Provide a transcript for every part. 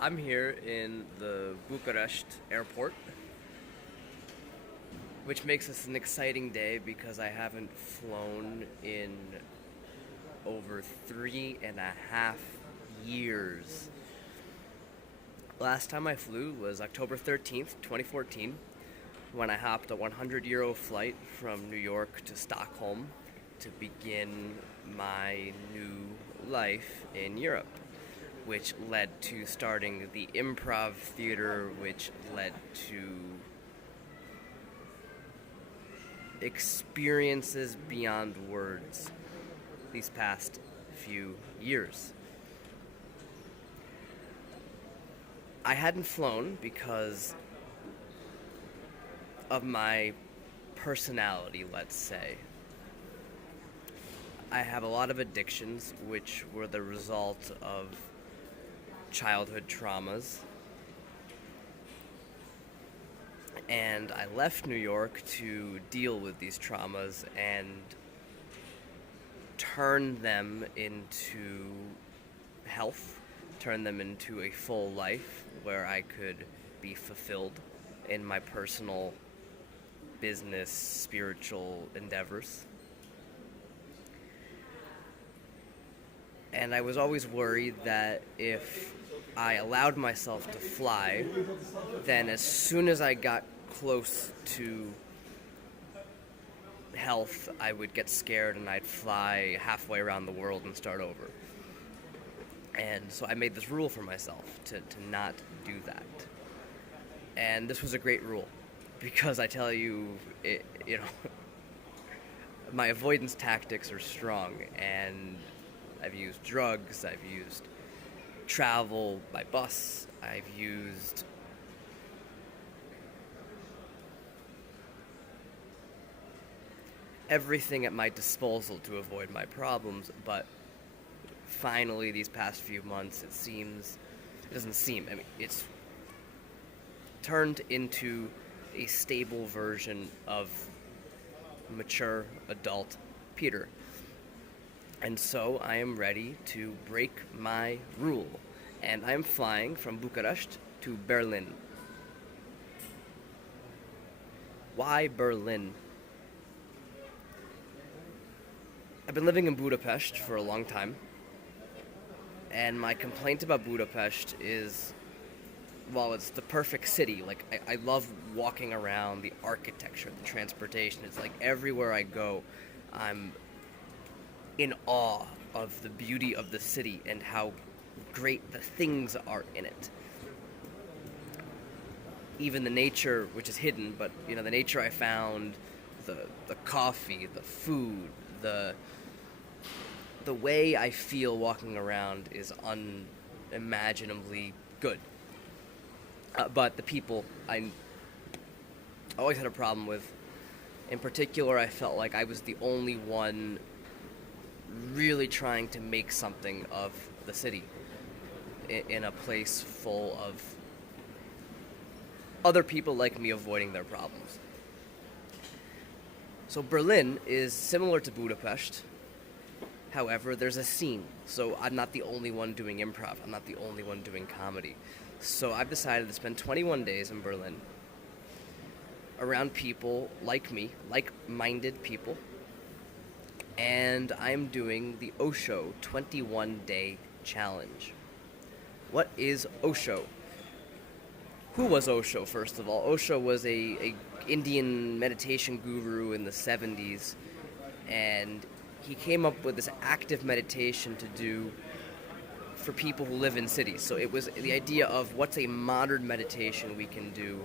I'm here in the Bucharest airport, which makes this an exciting day because I haven't flown in over 3.5 years. Last time I flew was October 13th, 2014, when I hopped a €100 flight from New York to Stockholm to begin my new life in Europe, which led to starting the improv theater, which led to experiences beyond words these past few years. I hadn't flown because of my personality, let's say. I have a lot of addictions, which were the result of childhood traumas. And I left New York to deal with these traumas and turn them into health, turn them into a full life where I could be fulfilled in my personal, business, spiritual endeavors. And I was always worried that if I allowed myself to fly, then as soon as I got close to health, I would get scared and I'd fly halfway around the world and start over. And so I made this rule for myself to not do that. And this was a great rule because I tell you, my avoidance tactics are strong, and I've used drugs, I've used travel by bus, I've used everything at my disposal to avoid my problems, but finally these past few months it's turned into a stable version of mature adult Peter. And so I am ready to break my rule. And I am flying from Bucharest to Berlin. Why Berlin? I've been living in Budapest for a long time. And my complaint about Budapest is, while it's the perfect city, I love walking around, the architecture, the transportation. It's like everywhere I go, I'm in awe of the beauty of the city and how great the things are in it. Even the nature, which is hidden, but the nature I found, the coffee, the food, the way I feel walking around is unimaginably good. But the people I always had a problem with. In particular, I felt like I was the only one really trying to make something of the city in a place full of other people like me avoiding their problems. So Berlin is similar to Budapest. However, there's a scene. So I'm not the only one doing improv. I'm not the only one doing comedy. So I've decided to spend 21 days in Berlin around people like me, like-minded people. And I'm doing the OSHO 21-day challenge. What is OSHO? Who was Osho, first of all? Osho was a Indian meditation guru in the 70s, and he came up with this active meditation to do for people who live in cities. So it was the idea of what's a modern meditation we can do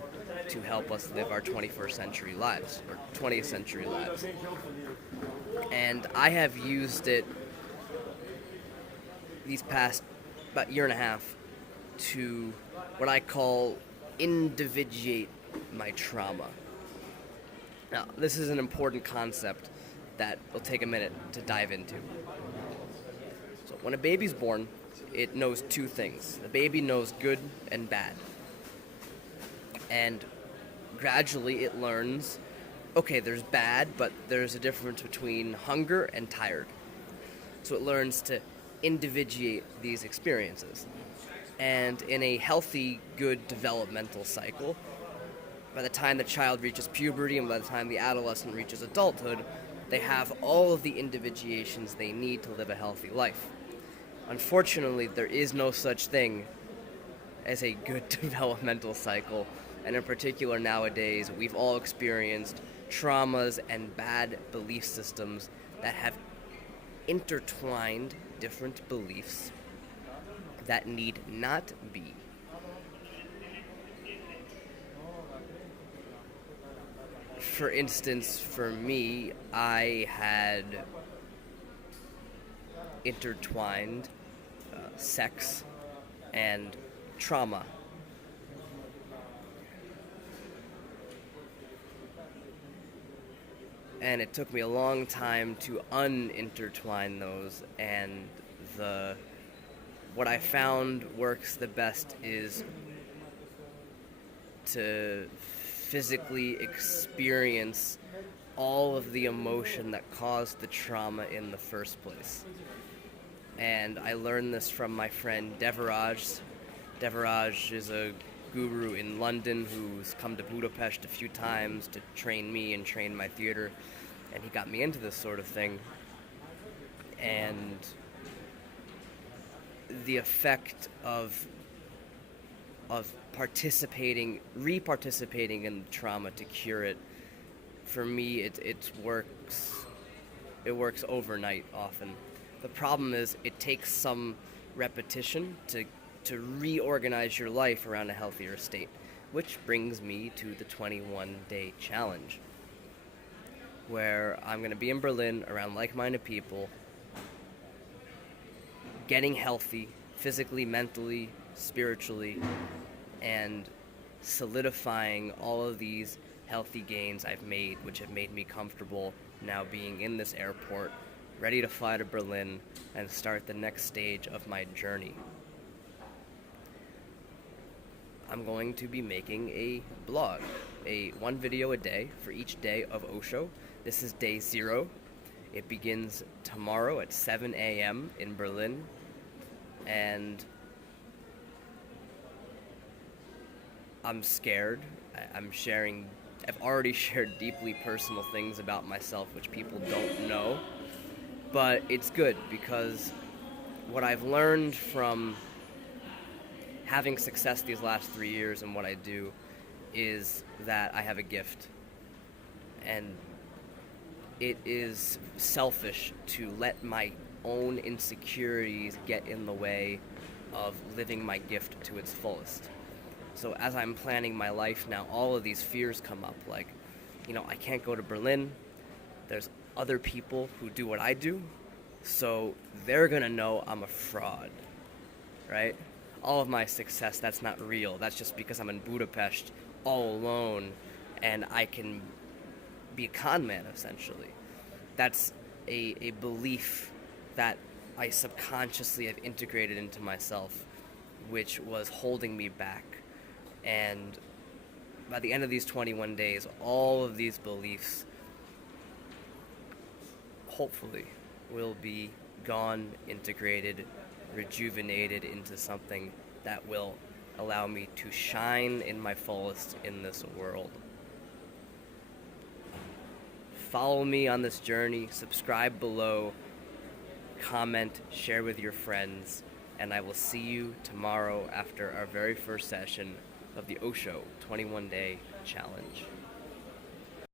to help us live our 21st century lives, or 20th century lives. And I have used it these past about year and a half to what I call individuate my trauma. Now, this is an important concept that will take a minute to dive into. So when a baby's born, it knows two things. The baby knows good and bad. And gradually it learns, okay, there's bad, but there's a difference between hunger and tired. So it learns to individuate these experiences. And in a healthy, good developmental cycle, by the time the child reaches puberty and by the time the adolescent reaches adulthood, they have all of the individuations they need to live a healthy life. Unfortunately, there is no such thing as a good developmental cycle, and in particular nowadays, we've all experienced traumas and bad belief systems that have intertwined different beliefs that need not be. For instance, for me, I had intertwined sex and trauma. And it took me a long time to unintertwine those, and what I found works the best is to physically experience all of the emotion that caused the trauma in the first place. And I learned this from my friend Devaraj. Devaraj is a guru in London who's come to Budapest a few times to train me and train my theater, and he got me into this sort of thing. And the effect of reparticipating in trauma to cure it, for me, it works overnight often. The problem is it takes some repetition to reorganize your life around a healthier state, which brings me to the 21-day challenge, where I'm going to be in Berlin around like-minded people, getting healthy physically, mentally, spiritually, and solidifying all of these healthy gains I've made, which have made me comfortable now being in this airport, ready to fly to Berlin and start the next stage of my journey. I'm going to be making a blog, one video a day for each day of OSHO. This is day 0. It begins tomorrow at 7 a.m. in Berlin, and I'm scared. I've already shared deeply personal things about myself which people don't know, but it's good because what I've learned from having success these last 3 years and what I do is that I have a gift, and it is selfish to let my own insecurities get in the way of living my gift to its fullest. So as I'm planning my life now, all of these fears come up, like, I can't go to Berlin. There's other people who do what I do, so they're gonna know I'm a fraud, right? All of my success, that's not real. That's just because I'm in Budapest all alone and I can be a con man, essentially. That's a belief that I subconsciously have integrated into myself, which was holding me back. And by the end of these 21 days, all of these beliefs, hopefully, will be gone, integrated, rejuvenated into something that will allow me to shine in my fullest in this world. Follow me on this journey, subscribe below, comment, share with your friends, and I will see you tomorrow after our very first session of the OSHO 21-Day Challenge.